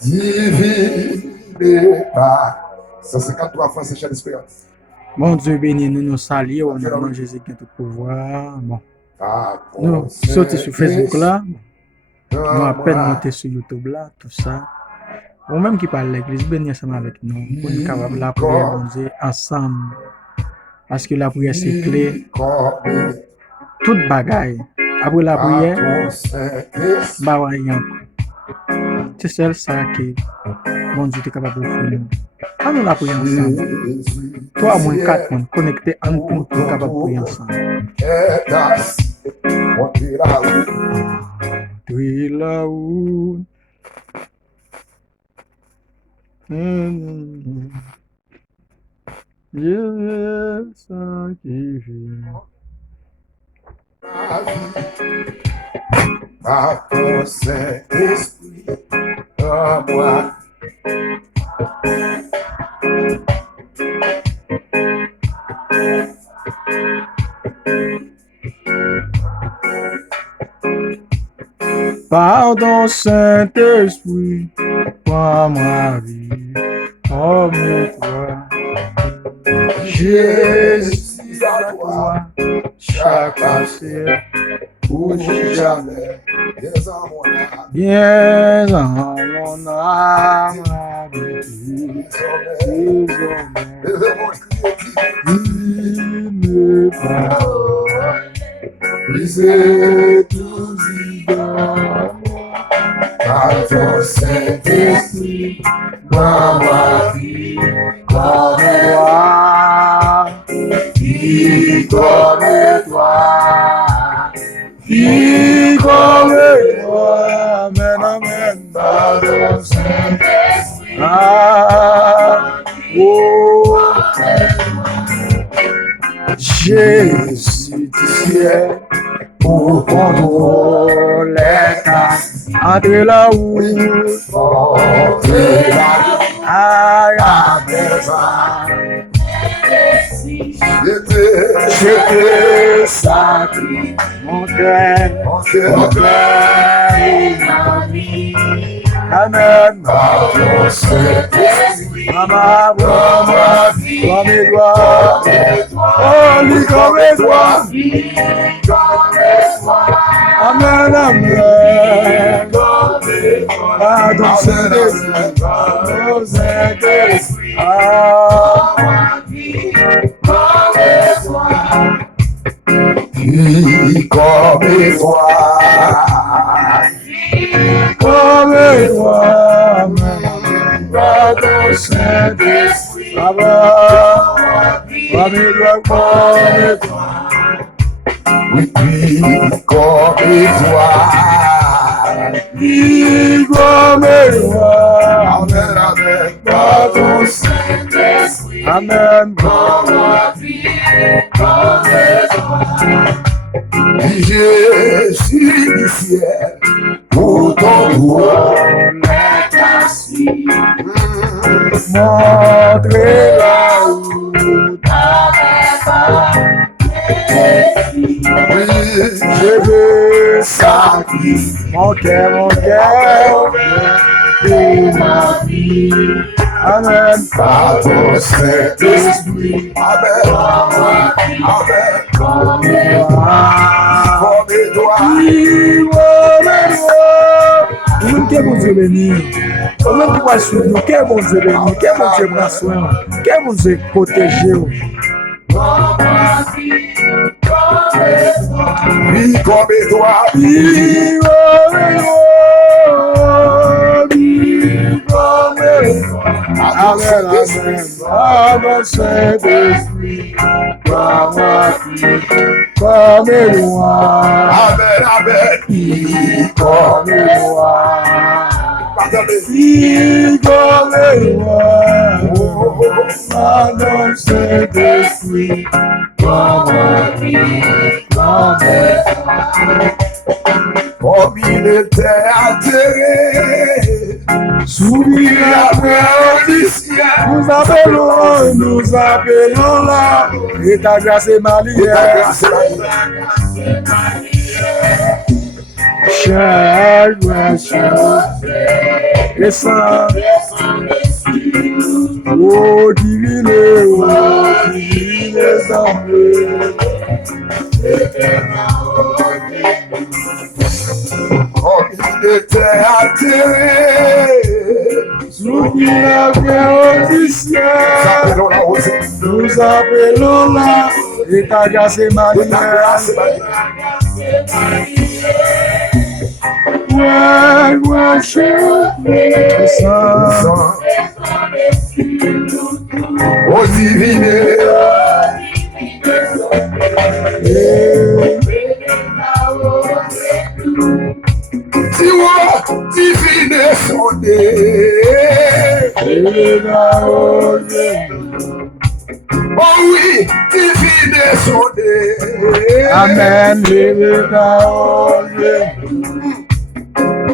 Divine par 153 fois, c'est chère espérance. Mon Dieu béni, nous nous saluons au nom de Jésus qui a tout pouvoir. Bon. Nous sautons sur Facebook là. Nous à peine monter sur YouTube là, tout ça. Ou même qui parle l'église, béni ensemble avec nous. Pour nous capables la prière, bon Dieu, ensemble. Parce que la prière c'est clé. Toute bagaille. Après la prière, bah ouais, c'est celle ça qui, mon Dieu, est capable de faire nous. Quand nous la prions ensemble, toi, moi, 4 monde connectés en pour capable de prier ensemble. Oui, là-haut. Yes, I give you. Par ton Saint-Esprit en moi. Par ton Saint-Esprit, prends ma vie, comme toi. Jésus à toi, chaque passé, pour jamais. Viens en mon âme, désormais. Brisez tous idoles, par ton Saint-Esprit, dans ma vie, comme toi, qui comme toi, qui comme toi, amen, amen, par ton Saint-Esprit, Jésus du ciel, pour contrôler les casses, entre la route, entre la j'étais sacré, mon cœur est ma vie. Amen. par ton Saint-Esprit, Maman, dans ma vie, comme mes doigts, oh, lui comme toi, amen, amen. Par ton Saint-Esprit, qui comme toi, comme toi, amen, par ton Saint-Esprit, comme mes doigts, comme toi. oui, comme toi, Comme toi, amen, amen, par ton Saint-Esprit, amen, dans ma vie, comme toi, Jésus du ciel, pour ton trône est assis, montrer la route je veux sacrifier mon cœur, et ma vie, amen, par ton Saint-Esprit, amen, amen, comme toi, nous que bon Dieu béni, même qui va suivre nous, que bon Dieu béni, que bon Dieu prend soin, que bon Dieu protège. oui, comme toi, Amen, amen, amen, Saint-Esprit, comme moi, amen, amen, comme moi, comme moi, amen, Saint-Esprit, comme il était atterré, souris après du ciel, nous appelons là, et ta grâce est malière, chaque grâce et sans oh divine assemblée. Oh, il était atterré. Nous qui l'avons au ciel, nous appelons là, et ta grâce est manière. Ouais, chérie, sans oh, divine. Divine sondé. Oh oui, divine sondé. Amen.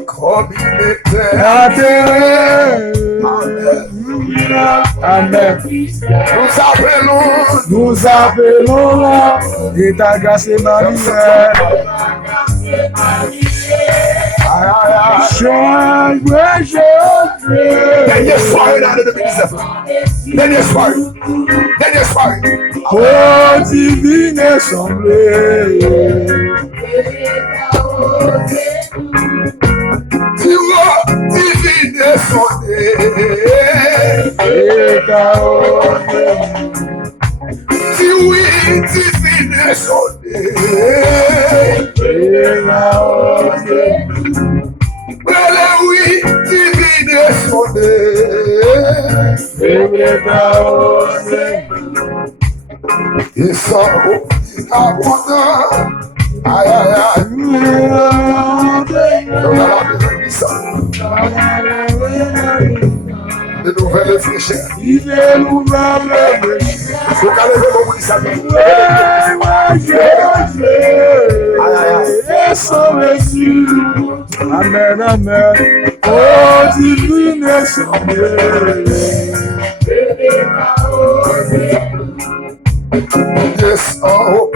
Comme il était Atterré. Amen. Nous appelons là, et ta grâce est manière. Then you swallow out of the minister. Then you swallow. Then you swallow. Oh, divine assemblée. Tu vois, divine sondé. Tu oui, divine sondé. Oui, divine sondé. Il s'en abondant. Aïe, aïe, aïe. On a la bénédiction. De nouvelles fraîcheurs. Faut qu'à lever mon bout de sa vie. Amen, amen. Oh, divine assemblée. Yes, oh.